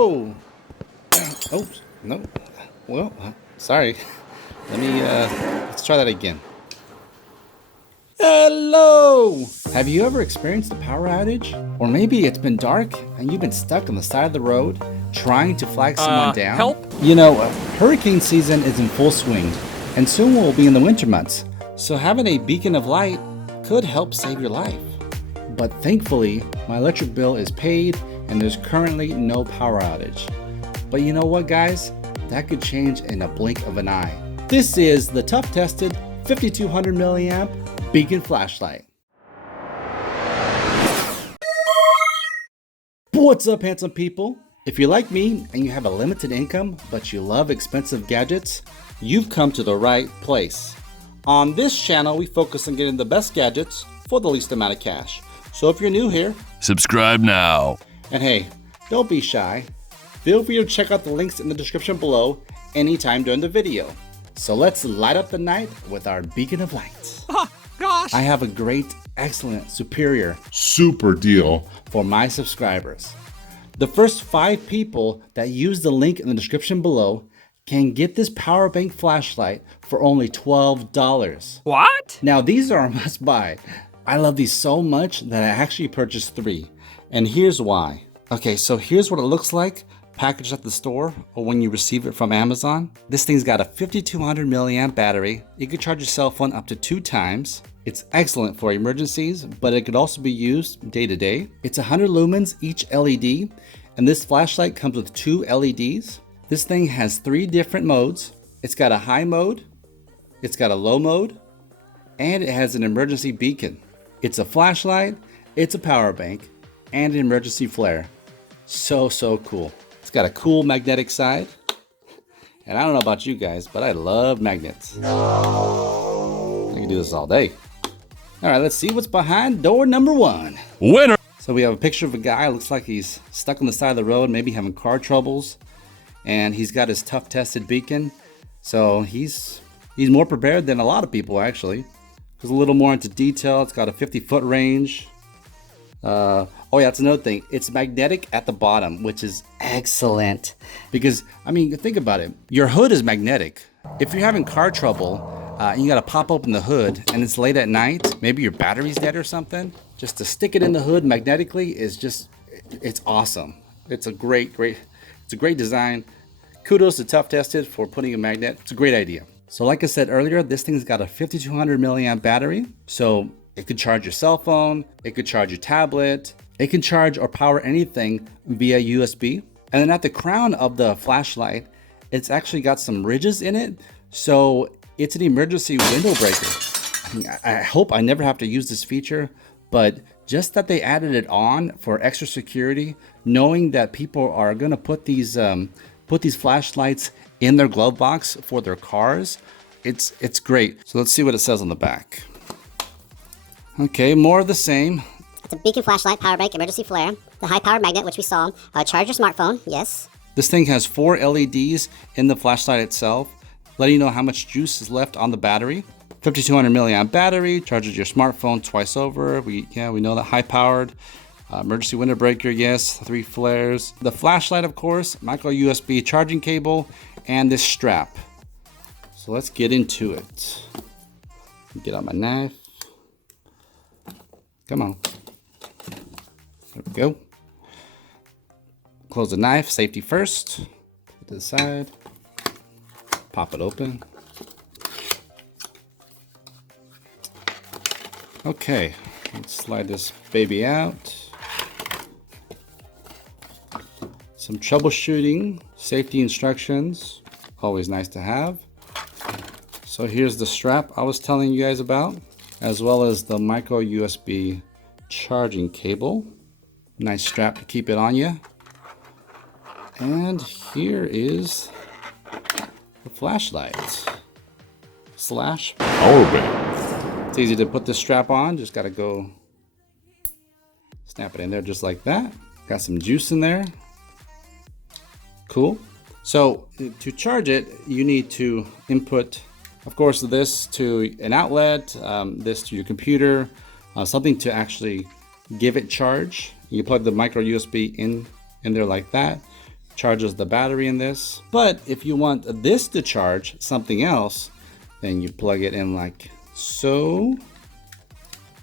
Hello. Oh, no. Well, sorry. Let's try that again. Hello! Have you ever experienced a power outage? Or maybe it's been dark and you've been stuck on the side of the road trying to flag someone down? Help! You know, hurricane season is in full swing and soon we'll be in the winter months. So having a beacon of light could help save your life. But thankfully, my electric bill is paid and there's currently no power outage. But you know what, guys? That could change in a blink of an eye. This is the ToughTested 5200 milliamp beacon flashlight. What's up, handsome people? If you're like me and you have a limited income but you love expensive gadgets, you've come to the right place. On this channel, we focus on getting the best gadgets for the least amount of cash. So if you're new here, subscribe now. And hey, don't be shy. Feel free to check out the links in the description below anytime during the video. So let's light up the night with our beacon of light. Oh, gosh! I have a great, excellent, superior, super deal for my subscribers. The first 5 people that use the link in the description below can get this power bank flashlight for only $12. What? Now these are a must buy. I love these so much that I actually purchased 3. And here's why. Okay, so here's what it looks like packaged at the store or when you receive it from Amazon. This thing's got a 5200 milliamp battery. You can charge your cell phone up to 2 times. It's excellent for emergencies, but it could also be used day to day. It's 100 lumens each LED, and this flashlight comes with 2 LEDs. This thing has 3 different modes. It's got a high mode, it's got a low mode, and it has an emergency beacon. It's a flashlight, it's a power bank, and an emergency flare. So cool. It's got a cool magnetic side. And I don't know about you guys, but I love magnets. I can do this all day. All right, let's see what's behind door number 1. Winner! So we have a picture of a guy, looks like he's stuck on the side of the road, maybe having car troubles. And he's got his ToughTested beacon. So he's more prepared than a lot of people, actually. Goes a little more into detail. It's got a 50-foot range. Oh yeah, that's another thing. It's magnetic at the bottom, which is excellent. Because, I mean, think about it. Your hood is magnetic. If you're having car trouble, you gotta pop open the hood and it's late at night, maybe your battery's dead or something, just to stick it in the hood magnetically is just, it's awesome. It's a great design. Kudos to ToughTested for putting a magnet. It's a great idea. So like I said earlier, this thing's got a 5200 milliamp battery. So it could charge your cell phone, it could charge your tablet, it can charge or power anything via USB. And then at the crown of the flashlight, it's actually got some ridges in it. So it's an emergency window breaker. I hope I never have to use this feature, but just that they added it on for extra security, knowing that people are gonna put these flashlights in their glove box for their cars, it's great. So let's see what it says on the back. Okay, more of the same. It's a beacon flashlight, power bank, emergency flare, the high power magnet, which we saw, charge your smartphone, yes. This thing has 4 LEDs in the flashlight itself, letting you know how much juice is left on the battery. 5200 milliamp battery, charges your smartphone twice over. We know that. High powered, emergency window breaker, yes, 3 flares. The flashlight, of course, micro USB charging cable, and this strap. So let's get into it. Get out my knife. Come on. There we go. Close the knife, safety first. Put it to the side. Pop it open. Okay, let's slide this baby out. Some troubleshooting, safety instructions, always nice to have. So here's the strap I was telling you guys about, as well as the micro USB charging cable. Nice strap to keep it on you. And here is the flashlight / power bank. It's easy to put this strap on, just gotta go snap it in there just like that. Got some juice in there. Cool. So to charge it, you need to input, of course, this to an outlet, this to your computer, something to actually give it charge. You plug the micro USB in there like that. charges the battery in this. But if you want this to charge something else, then you plug it in like so.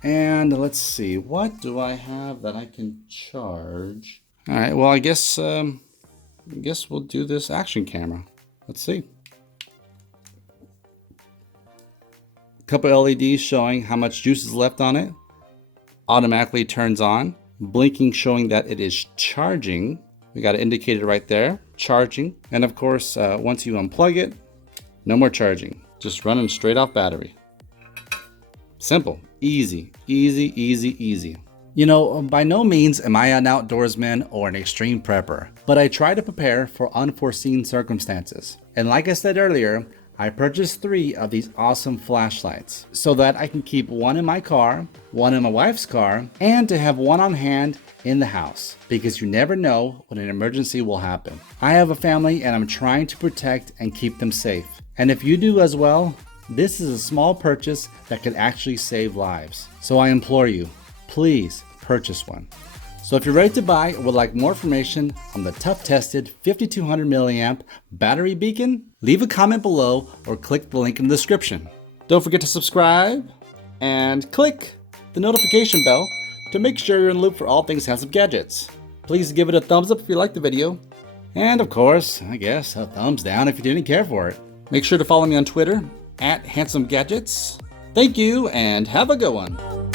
And let's see, what do I have that I can charge? All right, well, I guess we'll do this action camera. Let's see. A couple LEDs showing how much juice is left on it. Automatically turns on. Blinking showing that it is charging. We got it indicated right there, charging. And of course, once you unplug it, no more charging. Just running straight off battery. Simple, easy, easy, easy, easy. You know, by no means am I an outdoorsman or an extreme prepper, but I try to prepare for unforeseen circumstances. And like I said earlier, I purchased 3 of these awesome flashlights so that I can keep one in my car, one in my wife's car, and to have one on hand in the house, because you never know when an emergency will happen. I have a family and I'm trying to protect and keep them safe. And if you do as well, this is a small purchase that could actually save lives. So I implore you, please purchase one. So if you're ready to buy or would like more information on the ToughTested 5200 milliamp battery beacon, leave a comment below or click the link in the description. Don't forget to subscribe and click the notification bell to make sure you're in the loop for all things handsome gadgets. Please give it a thumbs up if you liked the video. And of course, I guess a thumbs down if you didn't care for it. Make sure to follow me on Twitter @HandsomeGadgets. Thank you and have a good one.